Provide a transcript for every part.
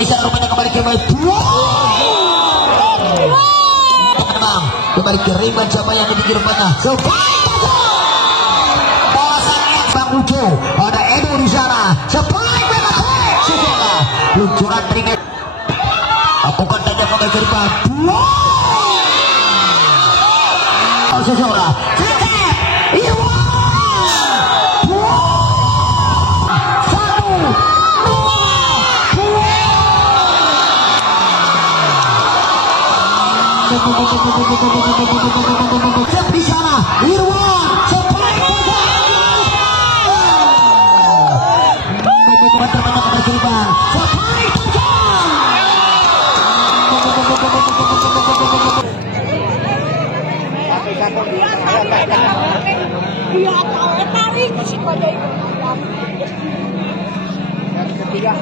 bisa rupanya kembali ke kembali ke Riban siapa yang di rupanya Bang Ujo, ada Edo di sana. Sebaik luncuran teringat. Bukan saja kembali ke Riban. Seseorang. Di sana Irwan ketiga.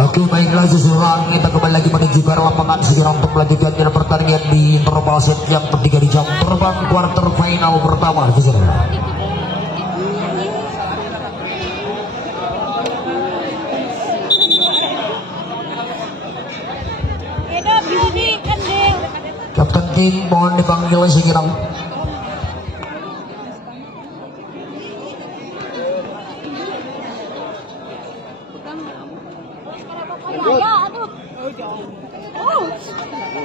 Oke, baiklah seseorang kita kembali lagi menuju ke lapangan segera untuk melanjutkan pertandingan di interval set yang ketiga di jam terbang quarter final pertama seseorang. Kapten tim mohon dipanggil segera.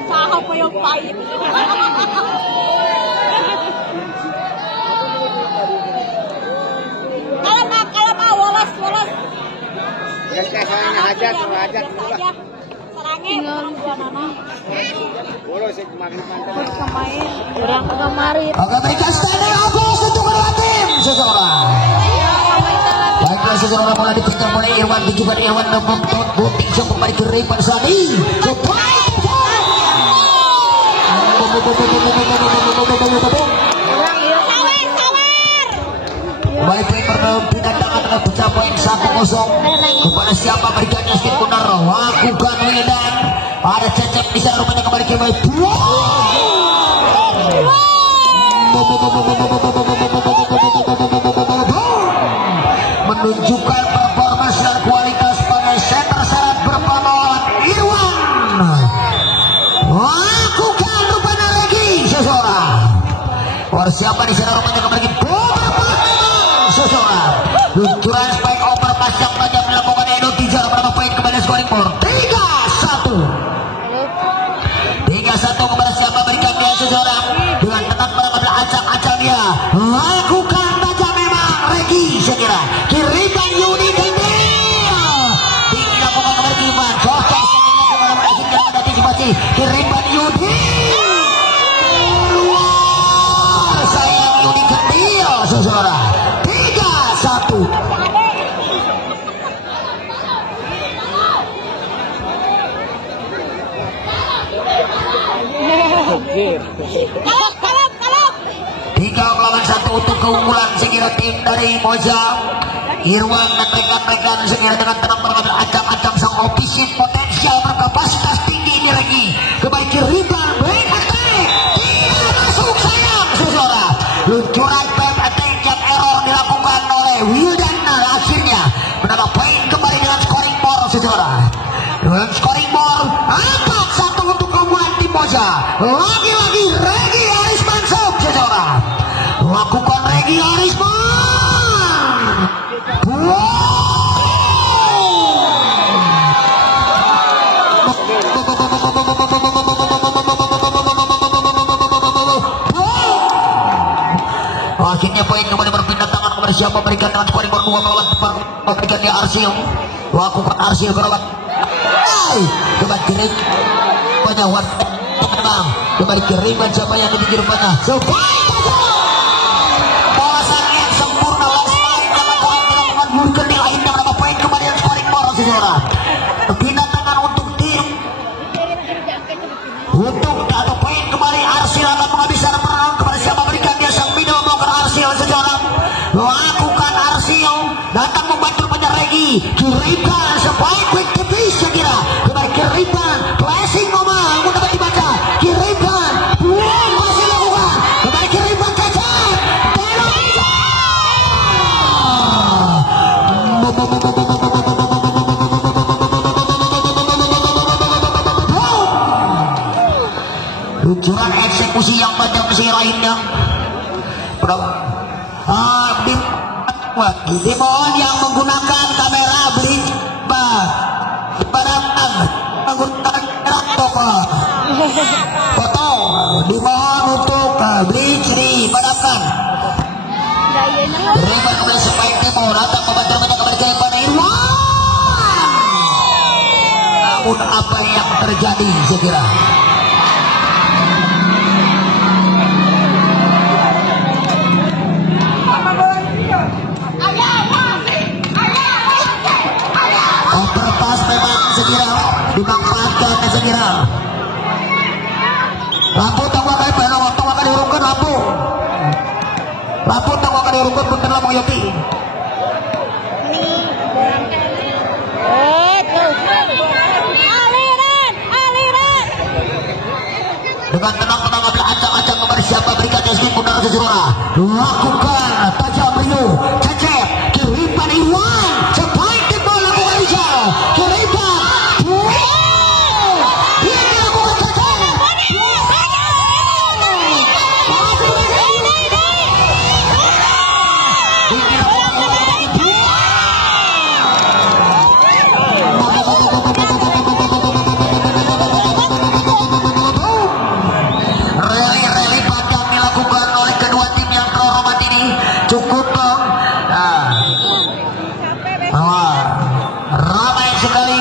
Sahab pa yung pahit. Kalama, walas. Hajat. Sarangin, dua nana. Walas kemarin Kurang kemarin. Oke, berikan standing ovation untuk kedua tim seseorang. Baiklah seseorang mulai dipikir mulai Irwan tujuan Irwan membentuk butik yang kembali ke Riban Sani. Baik pindah tangan dengan pecah poin 1-0 kepada siapa berikannya skip benar lakukan Wildan ada Cecep bisa rupanya kembali ke baik menunjukkan performance dan kualitas sebagai center syarat berpamor Irwan lakukan rupanya lagi seseorang siapa di sana rupanya kembali seseorang luncuran spike over pasang tajam dilakukan Edo 3 berapa poin kembali scoring for 3-1 kepada siapa berikan dia seseorang dengan tetap pada acak-acak dia lakukan tajam memang Regi saya kira kirikan Yudi Gendil dilakukan kembali Kiriman cocok sebenarnya ada antisipasi kirikan Yudi sayang Yudi Gendil seseorang 3-1 Kalap. 3-1 untuk keunggulan sekira tim dari Moja. Irwan dan rekan-rekan sekira dengan tenang berkata acam-acam sang ofisial potensial berkapasitas tinggi ini lagi kembali ke Riban break attack tidak masuk sayang seseorang luncuran back attack yang error dilakukan oleh Wildan akhirnya menambah poin kembali dengan scoring more seseorang dengan scoring more angkat 1 untuk keunggulan tim Moja lagi-lagi Regi Arisman seseorang lakukan Regi Arisman akhirnya poin kembali berpindah tangan kepada siapa berikan dengan scoring berdua melawan berikan dia Arsil lakukan Arsil berawat kembali kiri penyawat tenang kembali kiri siapa yang ketinggi rupanya balasan yang sempurna Kendil akhirnya menambah poin kembali dan scoring more seseorang pindah tangan untuk tim untuk atau poin kembali Arsil akan menghabiskan perang kepada siapa berikan dia sang middle blocker Arsil seseorang lakukan Kiripan sampai quick tipis sekira kembali Kiripan flashing nomor dapat dibaca Kiripan buang masih lakukan kembali Kiripan cacat luncuran eksekusi yang pada mesin lainnya Dimon yang menggunakan kamera menggunakan kamera foto dimohon untuk blitz dipadamkan River kembali spike timur datang membantu kembali ke pada Irwan namun apa yang terjadi saya kira overpass memang sekira dimanfaatkan sekira lampu tahu akan benar waktu akan diurungkan lampu tahu akan diurungkan bentar lah mengyoti dengan tenang-tenang ambil acak-acak kepada siapa berikan jasmin benar sejuruna lakukan tajam Rio cecep Kiripan Iwan cepat timbul lakukan hijau Kiripan dia dilakukan cecep rally padang dilakukan oleh kedua tim yang terhormat ini cukup dong ramai sekali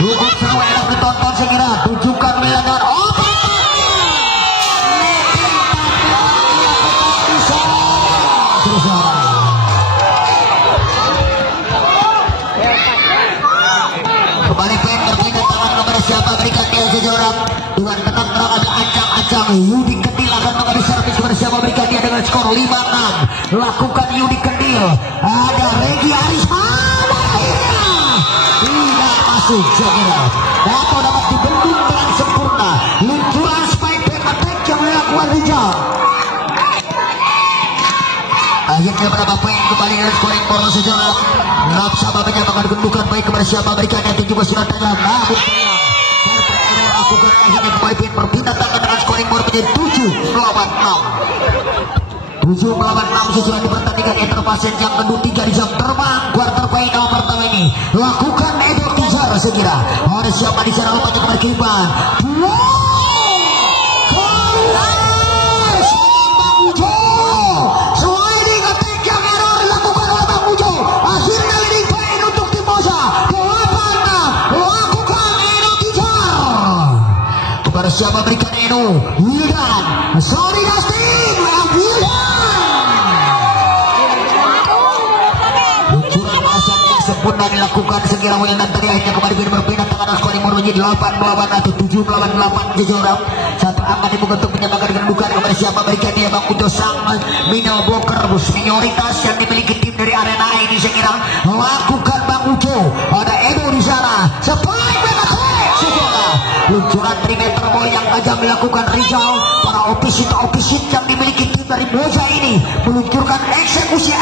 cukup seru enak ditonton saya kira tunjukkan Milan dengan kembali pen berpindah tangan kepada siapa berikan dia seseorang dengan tenang terang ada acang-acang Yudi Kendil akan mengambil servis kepada siapa berikan dia dengan skor 5-6 lakukan Yudi Kendil ada Regi Arisman tidak masuk saya kira atau dapat dibendung dengan sempurna luncuran spike back attack yang dilakukan Rijal akhirnya berapa poin kembali dengan scoring bonus sejarah Napsa babanya akan dibentukan baik kepada siapa berikan nanti juga sudah tajam namun lakukan akhirnya kembali poin berpindah tangan dengan scoring bonus menjadi 7-6 sesuai di pertandingan interpasen yang kedua 3 di jam terbang kuarter final pertama ini lakukan Edo Tijar sekira ada siapa di sana lupa kembali Kiripan siapa berikan Edo Wildan sorry Dustin luncuran asal yang sempurna dilakukan sekira Wildan tadi akhirnya kembali berpindah tangan skor yang menjadi 8 melawan atau 7 melawan 8 sejarah satu angka dibuka untuk menyamakan kedudukan kepada siapa berikan dia Bang Udo sang minimal blocker senioritas yang dimiliki tim dari arena ini sekira lakukan Bang Udo ada Edo di sana sebaik luncuran 3 meter bola yang tajam dilakukan Rizal para opisit yang dimiliki tim dari Moja ini meluncurkan eksekusi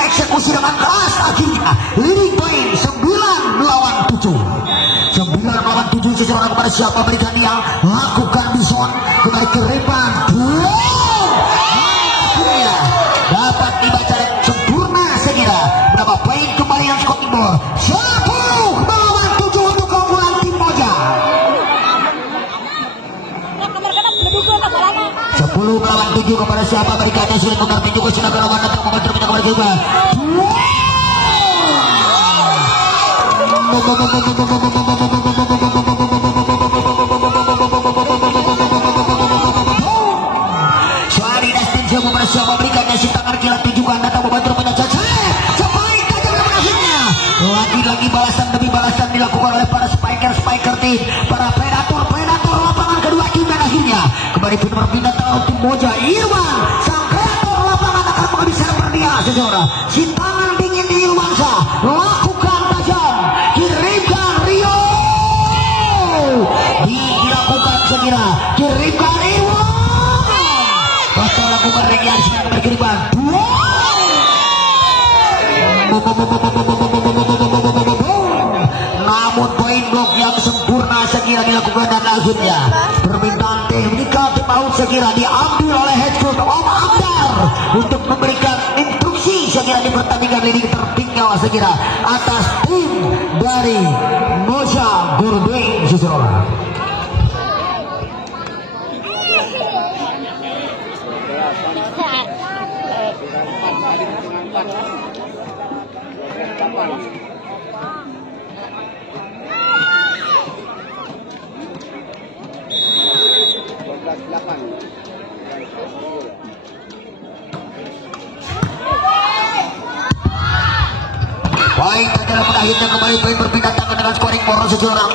dengan keras akhirnya leading point 9-7 seseorang kepada siapa berikan dia lakukan Bison kembali Kiripan akhirnya dapat dibaca sempurna sekira berapa poin kembali yang skor timur 10-7 untuk keunggulan tim Moja 10-7 kepada siapa berikannya sudah mengerti juga sudah kerawan datang membantu kita kepada juga Suari Dustin siapa kepada siapa berikannya si tangan kilat tujukan datang membantu punya caca sebaik tajam dan akhirnya lagi-lagi balasan demi balasan dilakukan oleh para spiker tim para predator lapangan kedua tim dan akhirnya kembali pun berpindah tangan tim Moja Irwan sang kreator lapangan akan menghabiskan dia seseorang si tangan dingin di Irwansa laku keribuan. Namun poin blok yang sempurna sekira dilakukan dan akhirnya permintaan teknikal paut sekira diambil oleh head coach Om Amdar untuk memberikan instruksi sekira di pertandingan ini tertinggal sekira atas tim dari Moja Gurdeng Sisora. Baik, terkira pada akhirnya kembali poin berpindah tangan dengan scoring more seseorang.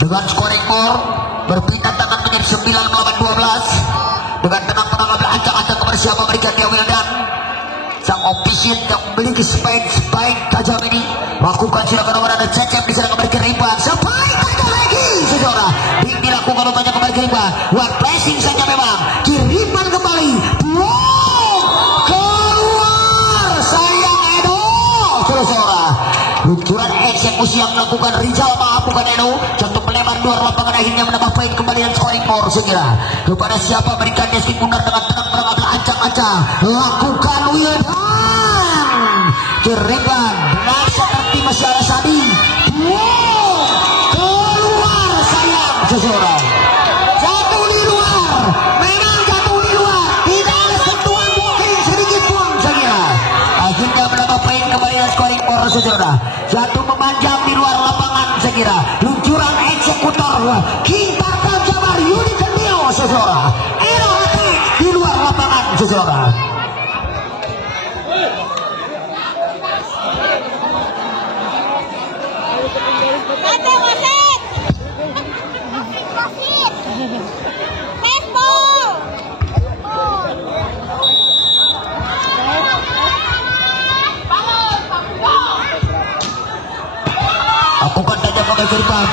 Dengan scoring more berpindah tangan menjadi 9 melawan 12. Dengan tenang-tenang ambil ancang-ancang kepada siapa berikan dia Wildan. Sang ofisial yang memiliki spike tajam ini lakukan silakan ada cecep di sana kembali keribuan. Spike tajam lagi seseorang. Dilakukan banyak kembali keribuan. One pressing saja memang. Kiriman kembali. Luncuran eksekusi yang melakukan Rizal bukan Eno, jatuh melebar luar lapangan akhirnya menambah poin kembali dan scoring more segera kepada siapa berikan dia sekunder dengan tenang mengambil ancang-ancang lakukan Wildan kiriman benar seperti masih ada Sadi keluar sayang seseorang jatuh di luar memang jatuh di luar tidak ada sentuhan mungkin sedikit pun segera akhirnya menambah poin kembali dan scoring more seseorang jatuh memanjang di luar lapangan sekira luncuran eksekutor Kintarkan Jabar Yudi Kendil seseorang Eno attack di luar lapangan seseorang. Lakukan saja pakai gerbang.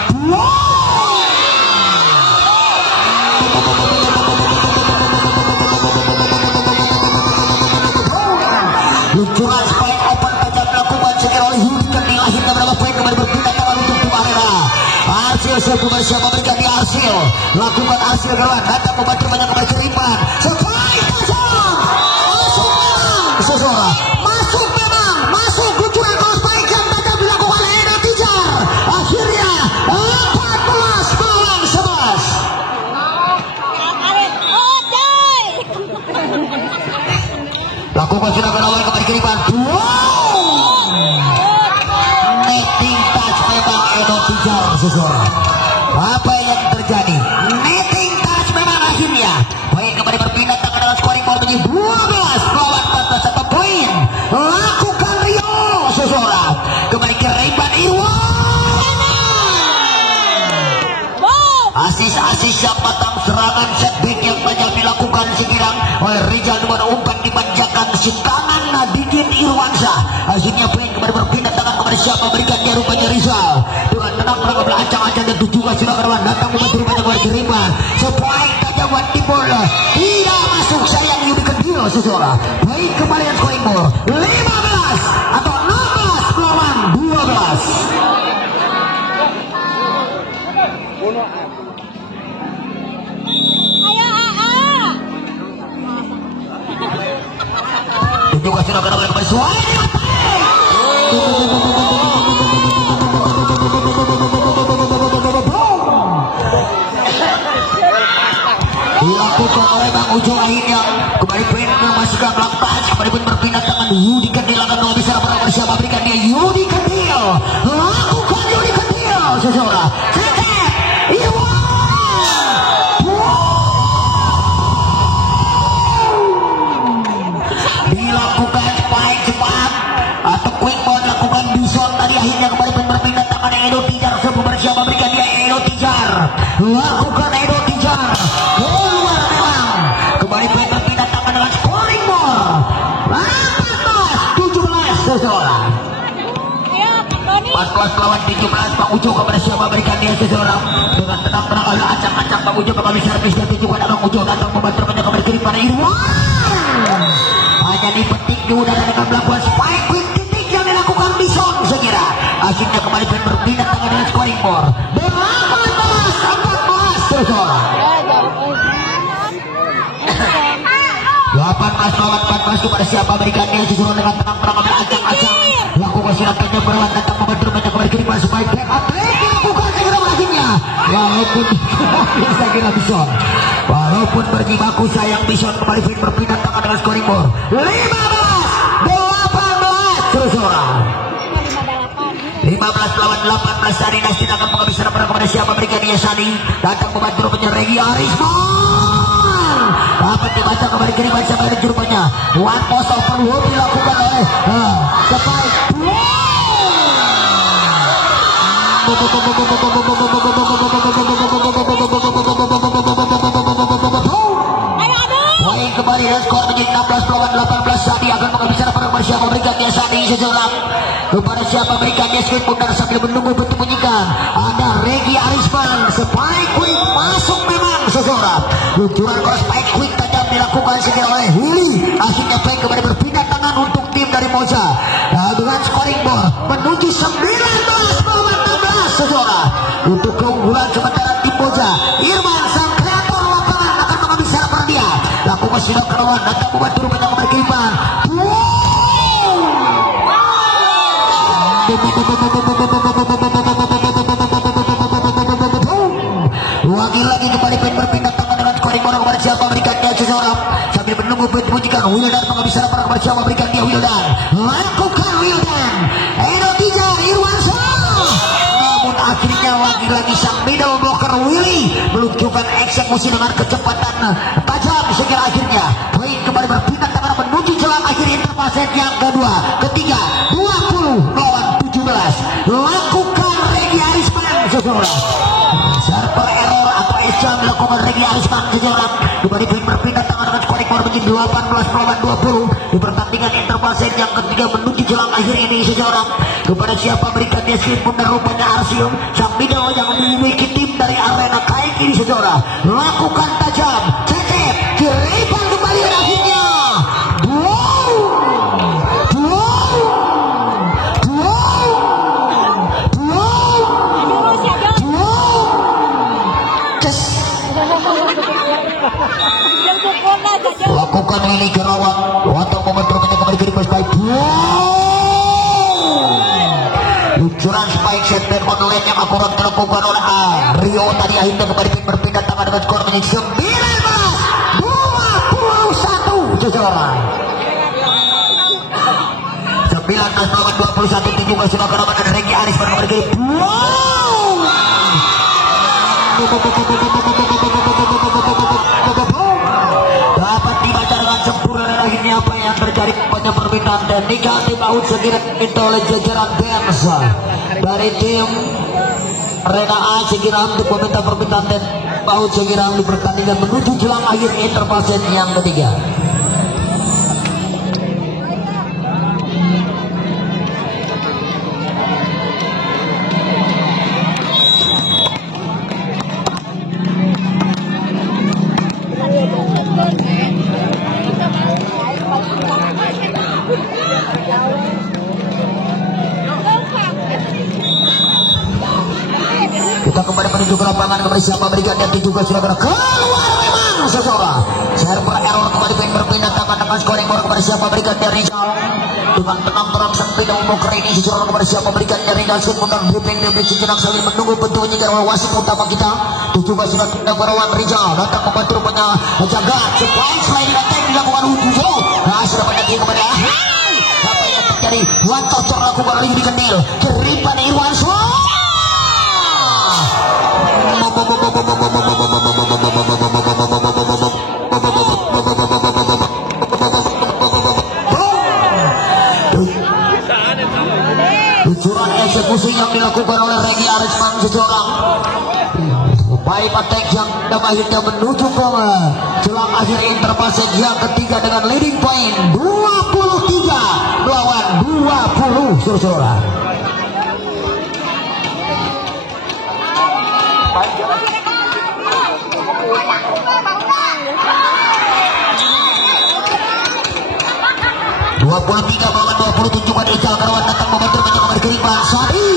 Luncuran spike open tajam dilakukan sekira oleh Yudi Kendil akhirnya berapa poin kembali berpindah tangan untuk tim arena. Arsil sebelum siapa berikan di Arsil lakukan Arsil kawan datang membantu banyak kembali keribuan. Spike tajam masuk memang seseorang masuk memang masuk luncuran spike yang tajam dilakukan Eno Tijar akhirnya 14 melawan 11. Lakukan sudah berawal kembali kiriman. Netting touch memang Eno Tijar seseorang. Apa yang terjadi? Netting touch memang akhirnya poin kembali berpindah tangan dalam scoring ball menjadi 12 melawan 14 satu poin. Lakukan Rio seseorang kembali kiriman Irwan. Asis yang matang serangan setback yang banyak dilakukan sekirang oleh Rizal dengan umpan dimanjakan si kanan Nadidin Irwansyah. Akhirnya poin kembali berpindah tangan kepada siapa berikan dia rupanya Rizal dengan tenang mengambil ancang-ancang dan juga sudah kawan datang membantu rupanya kembali kiriman. Sepoin tajam di bola tidak masuk sayang Yudi Kendil seseorang. Poin kembali yang scoring ball 15 atau 16 melawan 12. Juga sudah kena kembali suara dilakukan oleh Bang Ujo akhirnya kembali poin memasukkan lakukan kembali pun berpindah tangan Yudi Kendil akan bisa bersama berikan dia Yudi Kendil lakukan Yudi Kendil seseorang cecep Iwan dilakukan spike cepat atau quick ball lakukan bison tadi akhirnya kembali berpindah tangan Edo Tijar sebelum bersama berikan dia Edo Tijar lakukan Edo Tijar keluar memang kembali berpindah tangan dengan scoring more 14-17 seseorang 14 lawan 17 Pak Ujo kepada siapa berikan dia seseorang dengan tenang-tenang acak-acak acak Bang Ujo bakal bisa servis dan juga ada Bang Ujo datang membantu banyak kembali kiri pada Irwan. Hanya dipetik di udara dengan melakukan spike quick titik yang dilakukan Bison sekira. Akhirnya kembali berpindah tangan dengan scoring board 18-14 terus orang. 18-14 kepada siapa berikannya disuruh dengan tenang-tenang ambil acak-acak lakukan silakannya berlawan datang membantu banyak kembali kiri pada supaya back atlet dilakukan segera berakhirnya walaupun bisa kira Bison walaupun berjibaku sayang Bison kembali berpindah tangan dengan scoring board 15-18 terus orang 15 lawan 18 Sani Nastin akan menghabiskan kepada siapa berikannya Sani datang membantu penyeregi Arisman dapat dibaca kembali kiri baca pada jurupanya one post overload dilakukan oleh Spike poin kembali dan skor menjadi 16 lawan 18 Sadi akan menghabiskan kepada siapa berikannya Sadi sejenak kepada siapa berikannya skip pundar sambil menunggu bentuk bunyikan ada Regi Arisman Spike quick masuk memang seseorang luncuran cross Spike quick tajam dilakukan segera oleh Willy akhirnya baik kembali berpindah tangan untuk tim dari Moja dengan scoring board menuju 19-16 seseorang untuk keunggulan sementara tim Moja Irman sang kreator lapangan akan menghabiskan peran dia lakukan sidang kerawan datang membantu rupanya kembali ke Irman lagi kembali berpindah tangan dengan scoring bola kepada siapa berikannya seseorang sambil menunggu bunyikan Wildan menghabiskan para kepada siapa berikan dia Wildan lakukan Wildan Enotija Irwansyah namun akhirnya lagi-lagi sang middle blocker Willy meluncurkan eksekusi dengan kecepatan tajam sekira akhirnya poin kembali berpindah tangan menuju jelang akhir interfaset yang kedua ketiga 20 lawan 17 lakukan Regi Arisman seseorang server error atau Esja melakukan Regi Arisman sejenak kembali berpindah tangan dengan scoring board menjadi 18 lawan 20 di pertandingan interfaset yang ketiga menuju jelang akhir ini sejenak kepada siapa berikan dia skip pun rupanya Arsium sang middle yang memiliki tim dari arena kain ini sejenak lakukan tajam cecep kiripan kembali dan akhirnya lakukan ini Gerawan atau momentum kembali ke depan Spike luncuran Spike center online yang akurat dilakukan oleh Rio tadi akhirnya kembali berpindah tangan dengan skor menjadi 19-21 seseorang 19 lawan 21 itu juga sudah kerabat dari Regi Arisman kembali ke dapat dibaca dengan sempurna dan akhirnya apa yang terjadi pada permintaan dan negatif out segera diminta oleh jajaran Bensa dari tim Arena A segera untuk meminta permintaan dan out segera untuk pertandingan menuju jelang akhir interfaset yang ketiga. Kita kembali menuju ke lapangan kembali siapa berikan dan juga sudah keluar memang seseorang server error kembali berpindah tangan dengan scoring bola kepada siapa berikan dari Rizal dengan tenang-tenang sampai dalam boker ini seseorang kepada siapa berikan dari Rizal sementara briefing dari sejenak sambil menunggu bentuknya dari wasit utama kita itu juga sudah pindah berawan Rizal datang membantu rupanya jaga sepanjang selain datang dilakukan Ujo nah sudah banyak dia kepada apa yang terjadi Wan Cocor lakukan oleh Yudi Kendil keripan Irwansyah luncuran eksekusi yang dilakukan oleh Regi Arisman seseorang baik attack yang akhirnya menuju ke jelang akhir interfaset yang ketiga dengan leading point 23 lawan 20 seseorang. 23 melawan 27 pada Ijal Karawan datang membantu menyokong berkeriban Sadi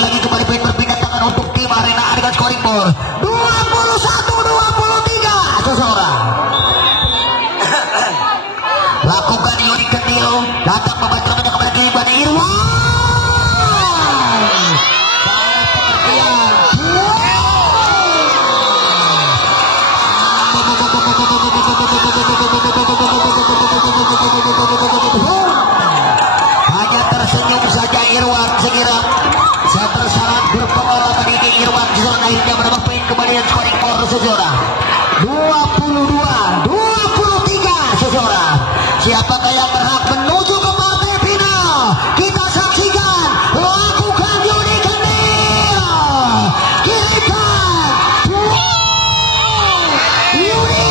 lagi kembali poin berpindah tangan untuk tim Arena dengan scoring ball 21-23 seseorang lakukan Yuri Kendil datang membantu menyokong berkeriban Irwan hanya tersenyum saja Irwan sekira saya tersalah berpengalaman ini Irwan Jizon akhirnya menambah poin kembali dan scoring for seseorang 22-23 seseorang. Siapakah yang berhak menuju ke partai final? Kita saksikan lakukan Yudi Kendil kirimkan Yudi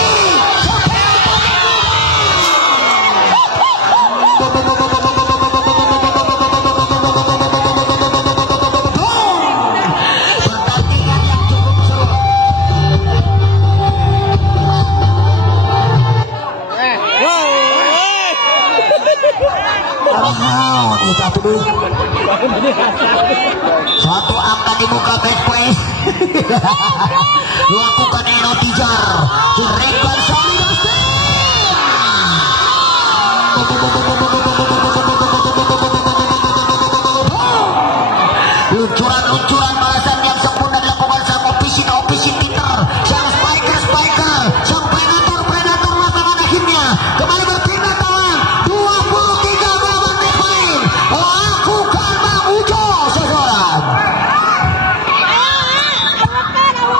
satu angka di muka best play lakukan Eno Tijar kirimkan solidasi luncuran balasan yang sempurna dilakukan sang ofisi Peter sang spiker sang predator lapangan akhirnya kembali berpindah tangan 23 melawan Netmain lakukan Bang Ujo seseorang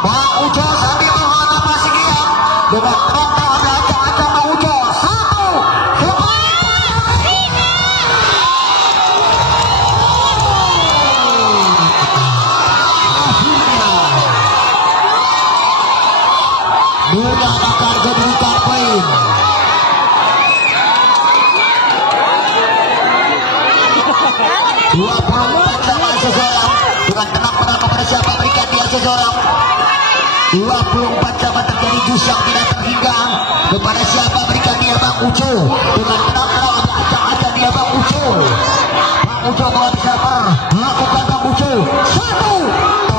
Bang Ujo sambil menghadap masih diam dengan total acak-acak Bang Ujo menyatakan kedudukan poin 24 sama seseorang dengan tenang kepada siapa berikan dia seseorang 24 sama terjadi jus yang tidak terhingga kepada siapa berikan dia Bang Ujo dengan tenang ada acak-acak dia Bang Ujo mengambil server melakukan Bang Ujo 1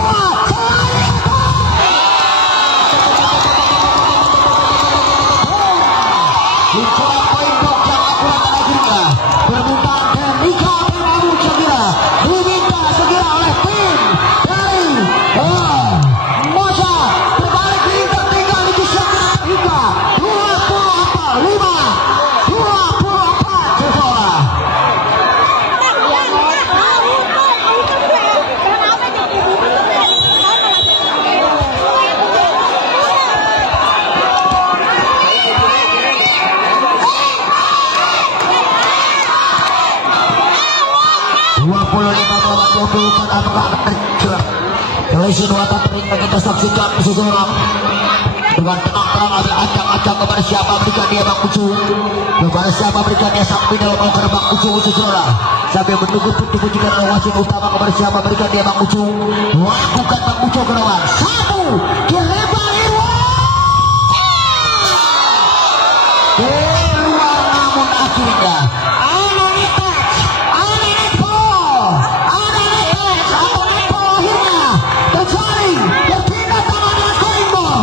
luncuran poin blok yang akurat dan akhirnya permintaan Denika Pemalu segera diminta segera oleh tim dari Moza berbalik di tertinggal di kisah hingga 24 seseorang apakah akan terjerat seleksi dua tatering yang kita saksikan seseorang dengan tenang ada acak-acak kepada siapa berikan dia Bang Ucu kepada siapa berikan dia sang final mau ke Bang Ucu seseorang sampai menunggu puji-pujikan wasit utama kepada siapa berikan dia Bang Ucu lakukan Bang Ucu ke depan 1 dilebar keluar namun akhirnya berpindah tangan dengan scoring ball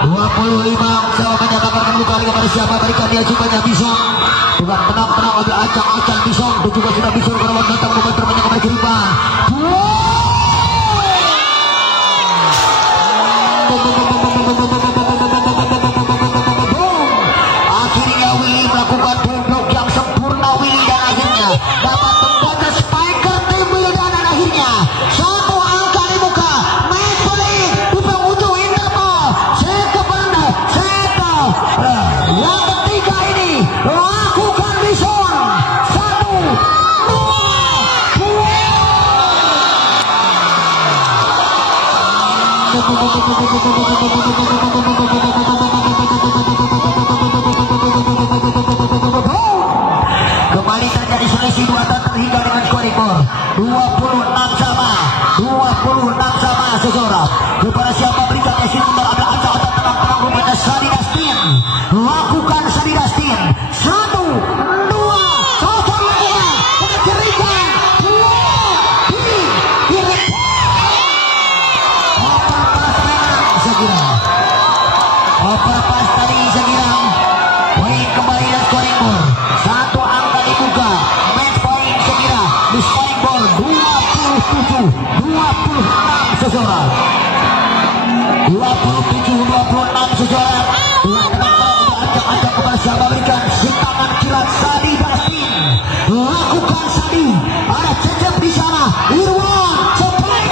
25 sama menyatakan kembali kepada siapa berikan dia cukanya Bison dengan tenang ada acak-acak Bison dan juga sudah Bison kerawat datang membantu menyatakan kiriman akhirnya Willy melakukan blok yang sempurna Willy dan akhirnya dapat membaca spiker tim Willy dan akhirnya satu angka di muka match point di penghujung interval yang ketiga ini lakukan Bison 1 2 26 sama seseorang. Kepada siapa berikan esin untuk ada acak-acak tenang-tenang rupanya Sadi Dastin. Lakukan Sadi Dastin. 1, 2, cocok lakukan. Kerikan. 2, kiri. Overpass menang sekira. Overpass tadi sekira. Poin kembali dan scoring board. 1 angka dibuka. Match point sekira. Di scoring board 27-26 seseorang. 27-26 seseorang. Acak-acak kepada siapa berikan si tangan kilat Sadi Dastin. Lakukan Sadi. Ada Cecep di sana. Irwan. Cepat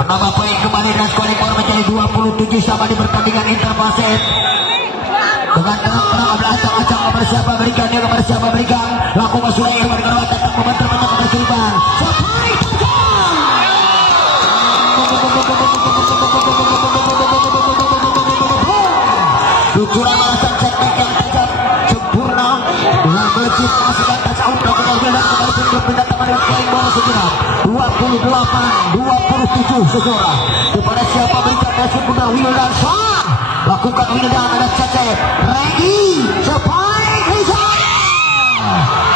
menambah poin kembali dan scoring power menjadi 27 sama di pertandingan interpaset. Dengan tenang-tenang adalah acak-acak kepada siapa berikan dia kepada siapa berikan. Lakukan sudah Irwan dengan datang membantu kepada Kiriban. Sampai tajam. Lucuran balasan setback yang tajam sempurna dengan melejit masukkan touchdown dan kembali berpindah tangan dengan scoring bola segera 28-27 seseorang. Kepada siapa berikan dari seputar Wildan Sang. Lakukan Wildan ada Cecep Regi Sepaik Rizal.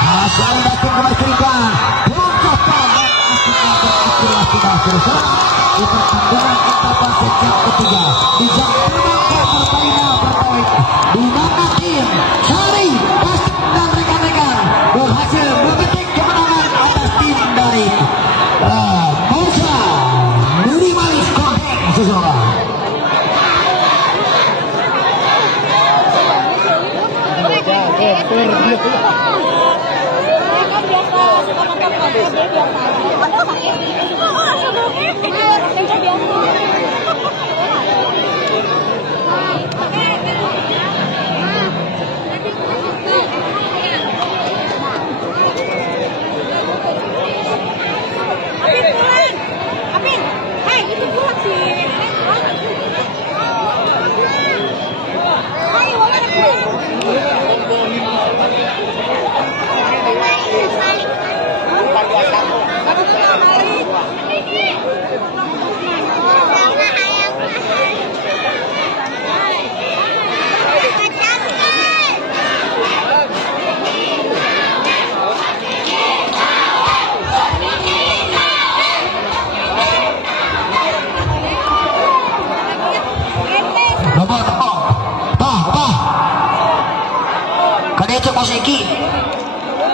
Asal datang kembali Kiriban. Puncapan istilah sudah selesai di pertandingan interpaset yang ketiga. Di jam terbang ke Pertamina berpoin di mana tim Sari Dastin dan rekan-rekan berhasil memetik kemenangan atas tim dari Mosa Minimalis Kompeng seseorang.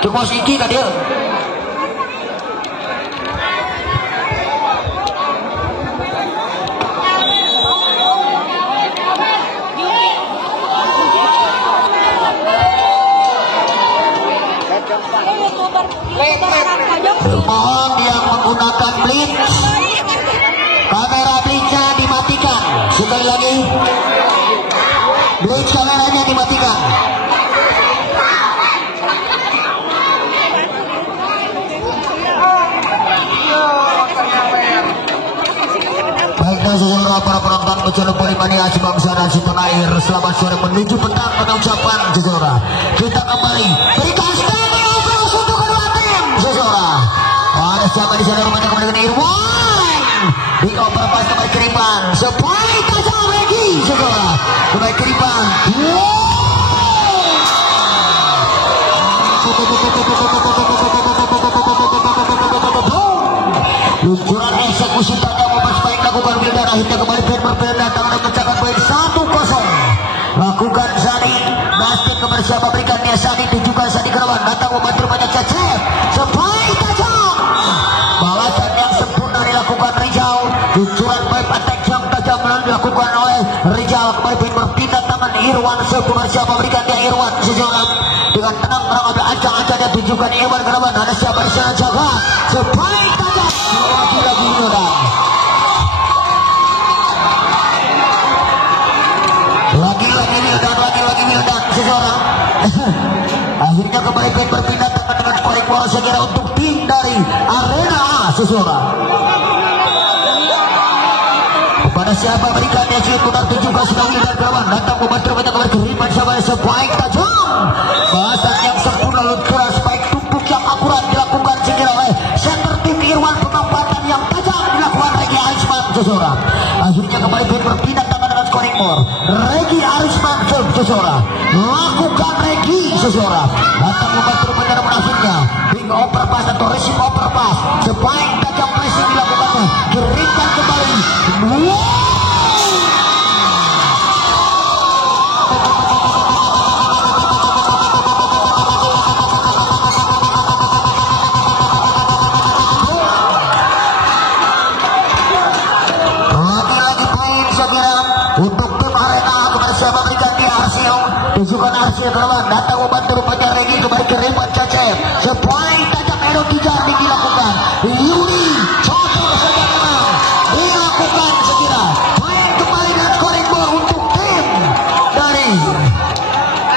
Cuk Iki ka dia. Mohon yang menggunakan blitz, kamera blitznya dimatikan. Sekali lagi, blitz kameranya dimatikan. Baiklah seluruh para penonton pecinta bola mania sebangsa dan setanah air, selamat sore menuju petang pada ucapan seseorang. Kita kembali berikan standing ovation untuk kedua tim seseorang. Ada siapa di sana rumahnya kembali dengan Irwan. Di overpass kembali Kiriban. Sepaik tajam lagi seseorang. Kembali Kiriban. Luncuran eksekusi tajam mempersebaik lakukan Wildan. Akhirnya kembali berpindah tangan dan mencatat poin 1-0. Lakukan Sadi Dastin kepada siapa berikan dia Sadi tujukan Sadi ke depan datang membantu banyak Cecep sepaik tajam. Balasan yang sempurna dilakukan Rizal. Luncuran baik attack jam tajam dilakukan oleh Rizal. Kembali berpindah tangan Irwan kepada siapa berikan dia Irwan seseorang dengan tenang mengambil acak-acak dia tunjukkan Irwan ke depan. Ada siapa di sana jaga sepaik tajam. Lagi-lagi Wildan. Lagi-lagi Wildan seseorang. Akhirnya kembali berpindah tangan dengan scoring bola segera untuk tim dari Arena A seseorang. Kepada siapa berikan dia shoot putar juga sudah Wildan Kerawan datang membantu banyak kembali keriman siapa spike tajam bahasan yang sempurna luncuran spike tumpuk yang akurat dilakukan segera oleh center tim Irwan penempatan yang tajam dilakukan Regi Arisman seseorang akhirnya kembali berpindah tangan dengan scoring more Regi Arisman seseorang lakukan Regi seseorang datang membantu benar munafirnya big overpass atau receive overpass spike tajam pressing dilakukannya kirimkan kembali untuk tim Arena kembali siapa berikan di Arsio tujukan Arsio keluar datang membantu rupanya Regi kembali ke Rimban Cacep sepoin tajam Edo Tijar dilakukan Yuri Cotor saja menang dilakukan segera poin kembali dan scoring ball untuk tim dari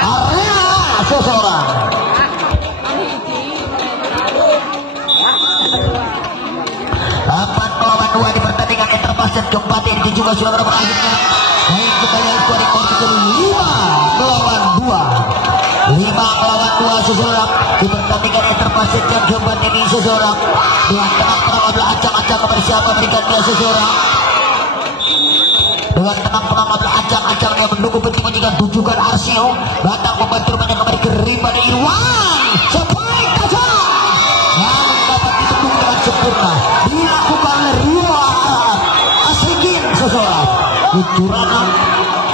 Arena seseorang 4-2 di pertandingan Interbasket keempat ini juga sudah berakhirnya baik kita yang scoring ball ke 5-2 seseorang di pertandingan Interbasket yang keempat ini seseorang dengan tenang adalah acak-acak bersama berikan dia seseorang dengan tenang adalah acak-acak yang menunggu penting-pentingan tujukan Arsio datang membantu banyak kembali ke Rimban Irwan sepoin tajam yang dapat ditembus dengan sempurna dilakukan oleh Rio Asikin seseorang kucuran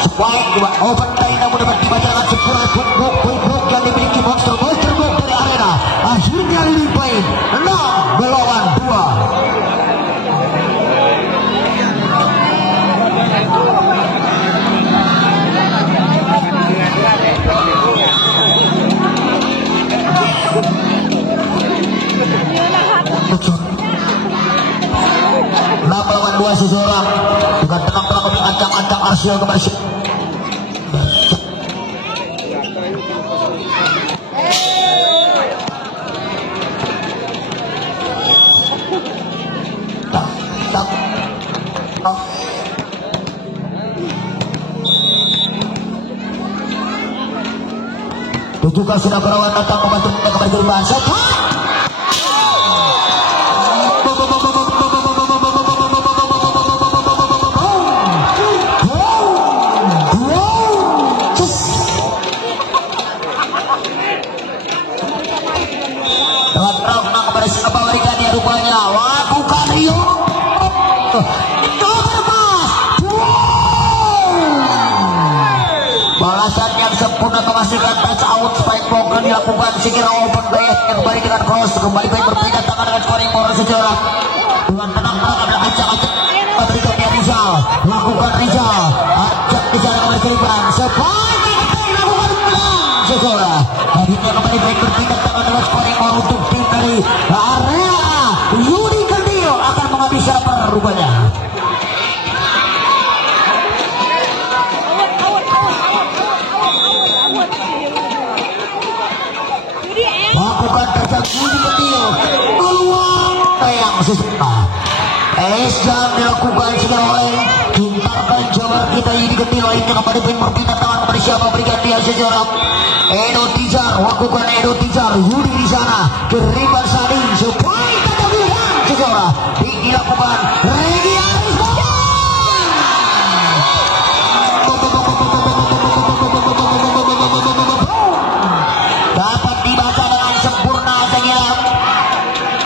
sepoin dua open time namun dapat dibaca dengan sempurna blok yang dimiliki monster blok dari Arena akhirnya leading point 6-2 6-2 seseorang dengan tenang-tenang ancang-ancang Arsio kembali juga sudah berawal datang membantu kembali ke rumah rupanya lakukan Rio balasan yang sempurna memastikan touch out spike block dilakukan segera open base kembali dengan cross kembali baik berpindah tangan dengan scoring more sejarah dengan tenang-tenang ada acak-acak berikan dia Rizal lakukan Rizal acak dijalan oleh Keriban sepanjang lakukan menang sejarah akhirnya kembali baik berpindah tangan dengan scoring more untuk tim dari Area Yuri Kendil akan mengambil server rupanya lakukan terjang Yuri Kendil peluang yang sesuai jam dilakukan segera oleh Kintarkan Jawa kita Yuri Kendil akhirnya kembali berpindah tangan kepada siapa berikan dia sejarah Edo Tijar lakukan Edo Tijar Yuri di sana Keriban Sading sepoin sejarah dilakukan Regi Arisman dapat dibaca dengan sempurna segera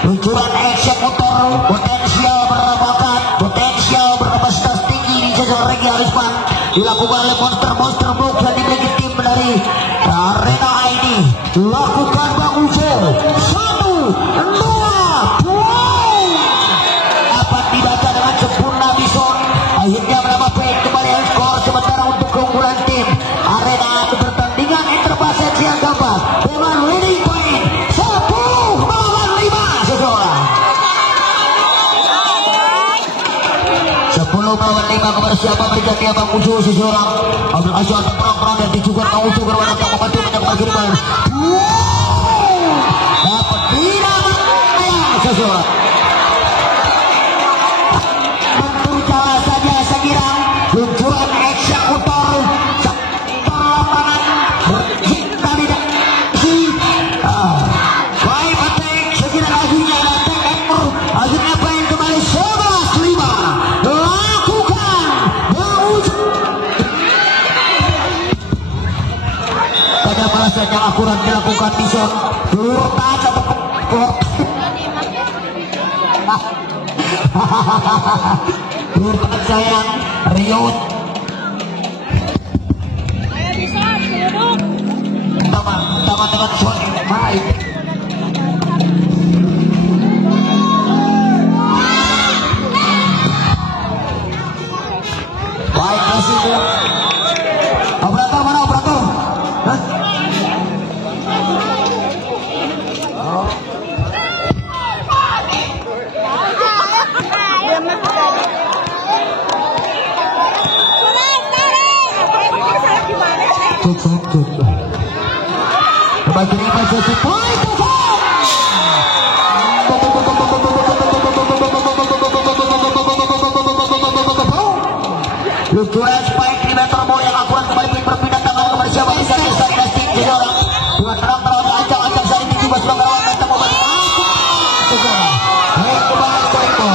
luncuran eksekutor potensial berbakat potensial berkapasitas tinggi di sejarah Regi Arisman dilakukan oleh monster blok yang dimiliki tim dari Arena ID lakukan Bang Ujo 1-2 dapat dibaca dengan sempurna Bison akhirnya menambah poin kembali skor sementara untuk keunggulan tim Arena di pertandingan Interbasket siang keempat dengan leading point 10-5 seseorang 10-5 kepada siapa berikan dia Bang Ujo seseorang ambil asyik atau perang-perang dan dijugat Bang Ujo berwarna yang membantu menyebabkan kiriman dapat tidak seseorang saja sekiranya Baik attack segera akhirnya ada attack ekor. Akhirnya poin kembali 11-5. Lakukan pada balasan yang akurat dilakukan Bison. Bertas atau bertas sayang Riot. Ayo bisa duduk. Tama dengan suara baik. Baik kasih ya. Operator mana operator? Hah? Oh. Cuk. Bagi ini posisi point Lucuran spike di meter ball yang akurat kembali berpindah tangan kepada siapa bisa bisa dinasti jadi orang dengan terang-terang ancang-ancang saat ini juga sudah melawan datang membantu kembali skorikor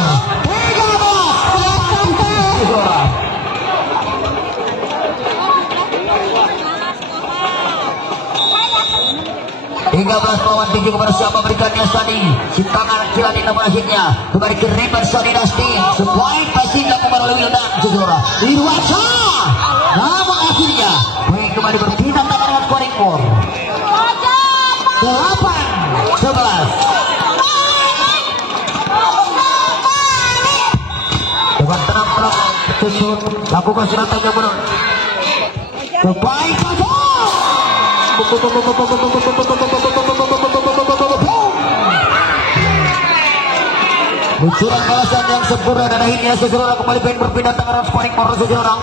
13 lawan 7 kepada siapa berikannya Sani si tangan kira di nama akhirnya kembali ke River Sani Dusty sepoin pasti dilakukan oleh Wildan Sejora Irwansa nama akhirnya poin kembali berpindah tangan dengan scoring score 8-11 dengan tenang-tenang susun lakukan suratan yang benar sebaik Lucuran balasan yang sempurna dan akhirnya seseorang kembali pengen berpindah tangan scoring power seseorang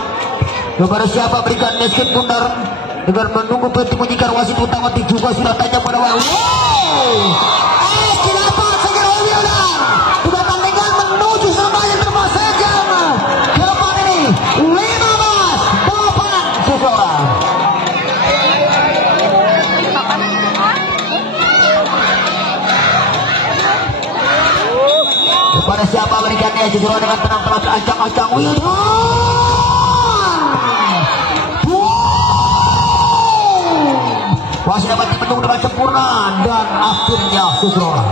kepada siapa berikan meskin bundar dengan menunggu berhenti menyikat wasit utama juga sudah tanya pada wow kenapa segera Wildan sudah tandingan menuju sampai yang termasajam kapan ini 15-8 seseorang pada siapa berikannya justru dengan tenang-tenang ancang-ancang Wildan masih dapat dibentuk dengan sempurna dan akhirnya seseorang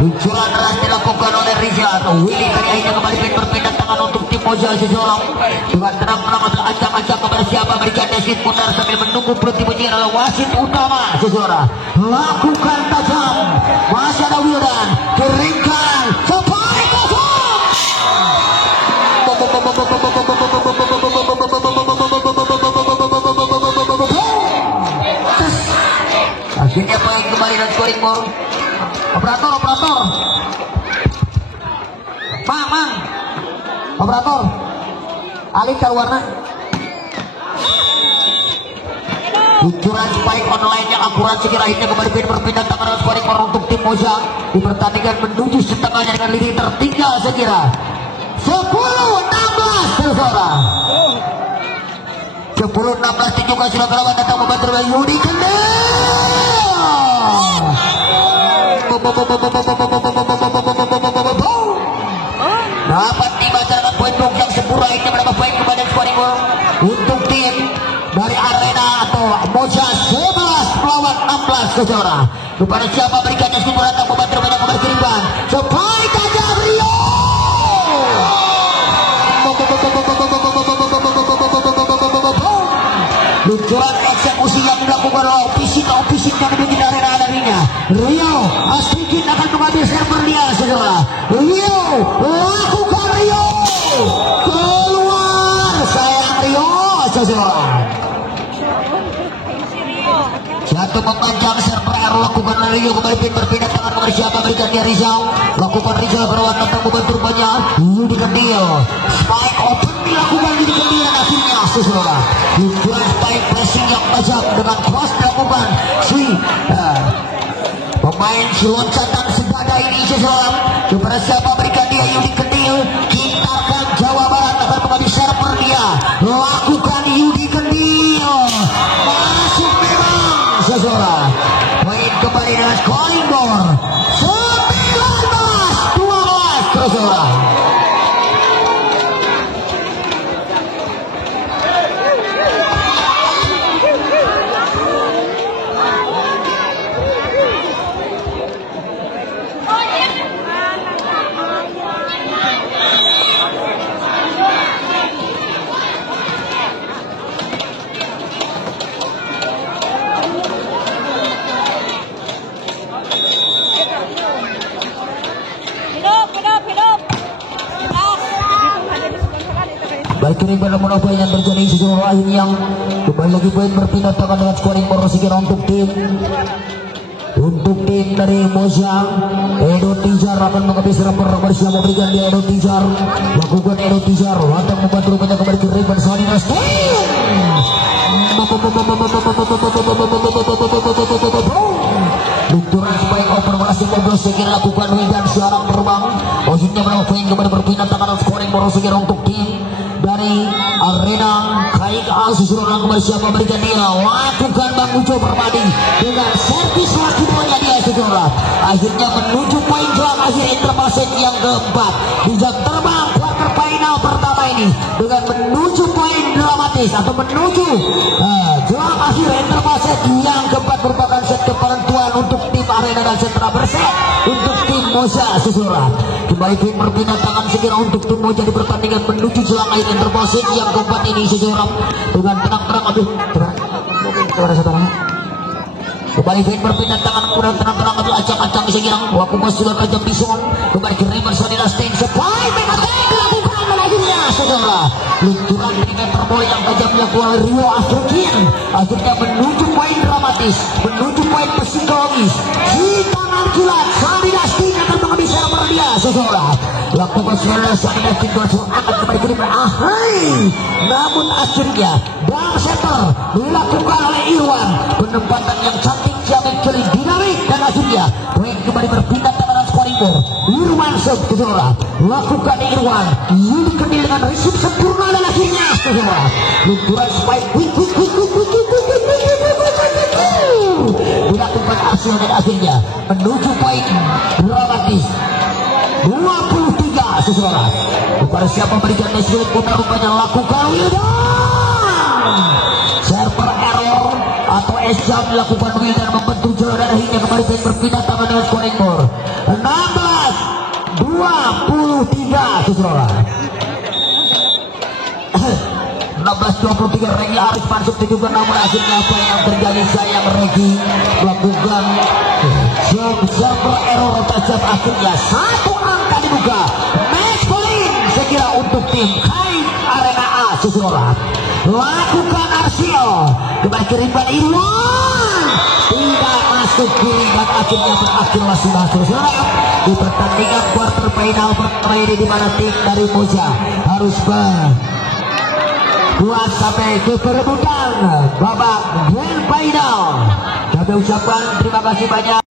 luncuran deras dilakukan oleh Rizal Willy tadi akhirnya kembali berpindah tangan untuk tim Moja seseorang dengan tenang-tenang ancang-ancang kepada siapa berikannya sit putar sambil menunggu berhenti menyiar oleh wasit utama seseorang lakukan tajam masih ada Wildan keringkan sepaling kosong akhirnya poin kembali dan scoring ball operator mang operator alih ke warna lucuran spike online yang akurat sekira akhirnya kembali berpindah tangan dan scoring ball untuk tim Moja di pertandingan menuju setengahnya dengan lini tertinggal sekira 10-16 seseorang 10-16 juga sudah terlalu datang membantu Yudi Kendel dapat dibaca dengan poin blok yang sempurna ini menambah poin kepada scoring goal untuk tim dari arena atau Moja 11-16 seseorang kepada siapa berikannya sempurna datang membantu banyak kembali kiriman sebaik aja Rio luncuran eksekusi yang dilakukan oleh fisik yang dibikin arena adanya Rio sedikit akan mengambil server dia saudara Rio lakukan Rio keluar sayang Rio saudara jatuh memanjang server lakukan Rio kembali berpindah tangan kepada siapa berikan dia Rizal lakukan Rizal berawat tentang beban turbanya Yudi Kendil spike open dilakukan Yudi Kendil dan akhirnya saudara luncuran spike pressing yang tajam dengan cross dilakukan pemain si loncatan sebada ini seseorang kepada siapa berikan dia Yudi Kendil kitarkan Jawa Barat akan mengambil server dia lakukan Yudi Kendil masuk memang seseorang poin kembali dengan scoring board 19-12 saudara. Baik ini belum apa yang terjadi sesuatu lain yang kembali lagi poin berpindah tangan dengan scoring board sekira untuk tim dari Mojang. Edo Tijar akan mengambil seremper bersama memberikan dia Edo Tijar, lakukan Edo Tijar akan membantu rupanya kembali ke Riven Salinas. Lunturan sebaik oper masih ngobrol sekira lakukan Widan seorang terbang. Ojiknya berapa poin kembali berpindah tangan scoring board sekira untuk tim dari arena Kaik Susurunan kembali siapa berikan dia lakukan Bang Ujo Permadi dengan servis lagi duanya dia saudara. Akhirnya menuju poin jelang akhir interpaset yang keempat di jam terbang quarter final pertama ini dengan menuju poin dramatis atau menuju jelang akhir interpaset yang keempat merupakan set kepenentuan untuk tim arena dan sentra berset untuk tim Moja saudara. Kembali tim berpindah tangan segera untuk tim Moja di pertandingan menuju jelang akhir interpaset yang keempat ini saudara dengan tenang-tenang saudara. Kembali Vin berpindah tangan kemudian tenang-tenang ambil acak-acak segera waktu masuk ke jam bison kembali ke River Salinas Stein supply mengatakan dilakukan akhirnya saudara. Lunturan perimeter bola yang tajamnya keluar Rio Afrikin akhirnya menuju poin dramatis, menuju poin psikologis di tangan kilat Salinas Stein akan mengambil server dia saudara. Lakukan Salinas Stein akan kembali ke River namun akhirnya ball setter dilakukan oleh Irwan, penempatan yang cantik jamin kali dinamik dan akhirnya poin kembali berpindah tangan scoring board. Irwan saudara lakukan Irwan ini kendil dengan resip sempurna dan akhirnya saudara lunturan spike dilakukan hasil dan akhirnya menuju poin dramatis 23 saudara. Kepada siapa berikan nesbilik putar rupanya lakukan Wildan server error atau S-jam dilakukan Wildan membentuk jalan dan akhirnya kembali berpindah tangan dengan scoring board 16-23 saudara. 16-23 Regi Arif masuk juga namun akhirnya apa yang terjadi sayang Regi melakukan server error tajam akhirnya satu angka dibuka match point sekira untuk tim Kai Arena A saudara. Lakukan Arsio kembali ke Rivan Irwan tidak masuk kiri dan akhirnya berakhir masih masuk saudara di pertandingan quarter final pertama ini di mana tim dari Moja harus buat sampai ke perebutan babak grand final. Kami ucapkan terima kasih banyak.